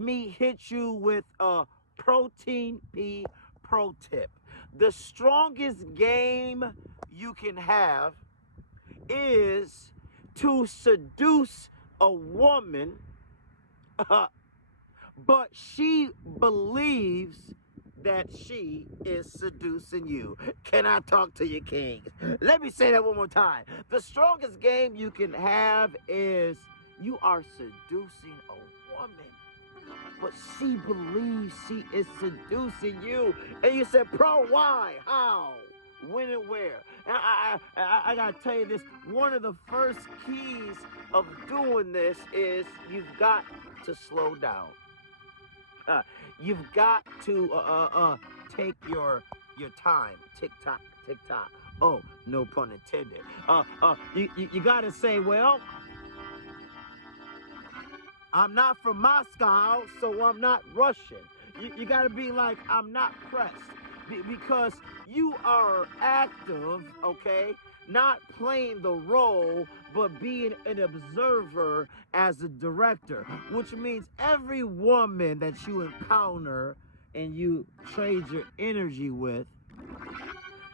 me hit you with a protein P pro tip. The strongest game you can have is to seduce a woman, but she believes that she is seducing you. Can I talk to you, kings? Let me say that one more time. The strongest game you can have is you are seducing a woman, but she believes she is seducing you. And you said, pro, why? How? When and where? And I gotta tell you this, one of the first keys of doing this is you've got to slow down. You've got to take your time. Tick tock, tick tock. Oh, no pun intended. You got to say, well, I'm not from Moscow, so I'm not Russian. You got to be like, I'm not pressed, because you are active, okay? Not playing the role, but being an observer as a director, which means every woman that you encounter and you trade your energy with,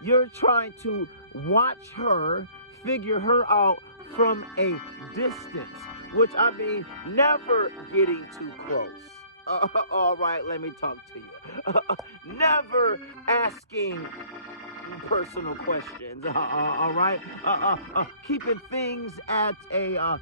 you're trying to watch her, figure her out from a distance, which I mean never getting too close. All right, let me talk to you. Never asking personal questions. All right, keeping things at a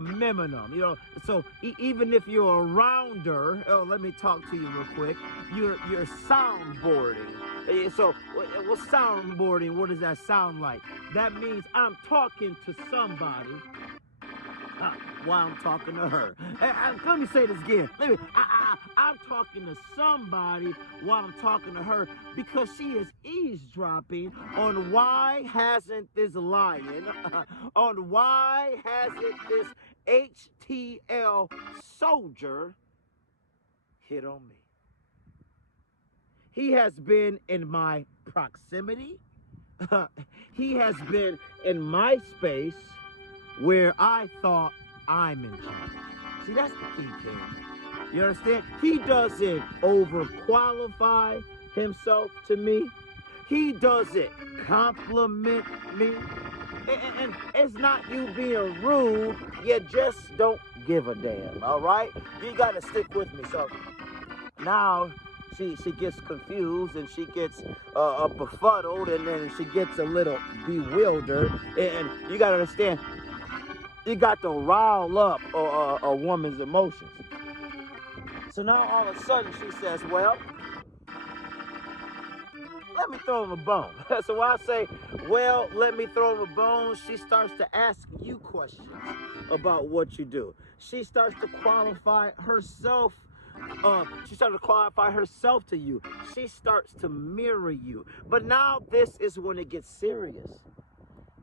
minimum. You know, so even if you're a rounder, let me talk to you real quick. You're soundboarding. So what's soundboarding? What does that sound like? That means I'm talking to somebody while I'm talking to her. Let me say this again. I'm talking to somebody while I'm talking to her, because she is eavesdropping on why hasn't this lion, on why hasn't this HTL soldier hit on me. He has been in my proximity. He has been in my space where I thought I'm in charge. See, that's the key, King. You understand? He doesn't overqualify himself to me. He doesn't compliment me. And it's not you being rude. You just don't give a damn, all right? You got to stick with me. So now she gets confused and she gets befuddled, and then she gets a little bewildered. And you got to understand, you got to rile up a woman's emotions. So now all of a sudden she says, well, let me throw him a bone. So when I say, well, let me throw him a bone, she starts to ask you questions about what you do. She starts to qualify herself. She starts to qualify herself to you. She starts to mirror you. But now this is when it gets serious.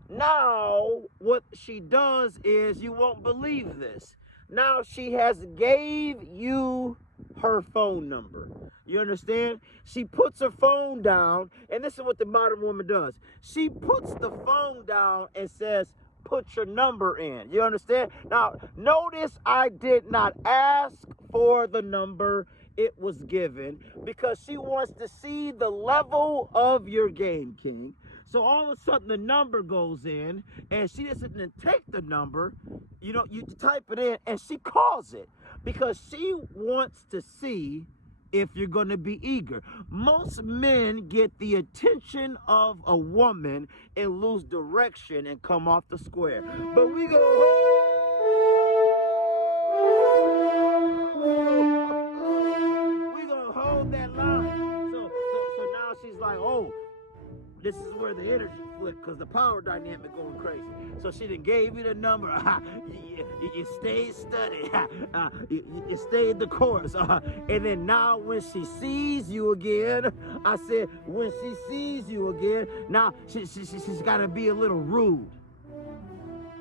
Now what she does is, you won't believe this, now she has gave you her phone number. You understand? She puts her phone down, and this is what the modern woman does. She puts the phone down and says, put your number in. You understand? Now, notice I did not ask for the number. It was given, because she wants to see the level of your game, King. So all of a sudden the number goes in, and she doesn't take the number. You know, you type it in, and she calls it, because she wants to see if you're going to be eager. Most men get the attention of a woman and lose direction and come off the square. But we go, we're going to hold that line. So now she's like, oh, this is where the energy flipped, because the power dynamic going crazy. So she done gave you the number. You stayed studied. You stayed the course. And then now when she sees you again, I said, when she sees you again, now she's got to be a little rude.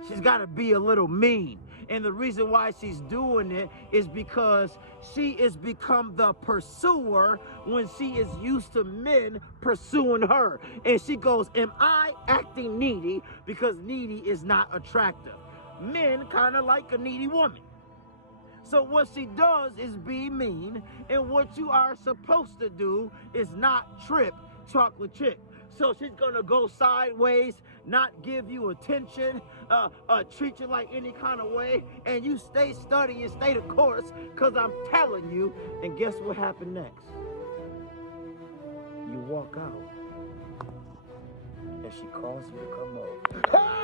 She's got to be a little mean. And the reason why she's doing it is because she has become the pursuer when she is used to men pursuing her. And she goes, am I acting needy? Because needy is not attractive. Men kind of like a needy woman. So what she does is be mean, and what you are supposed to do is not trip chocolate chip. So she's gonna go sideways, not give you attention, treat you like any kind of way, and you stay studying, stay the course, because I'm telling you. And guess what happened next? You walk out, and she calls you to come over.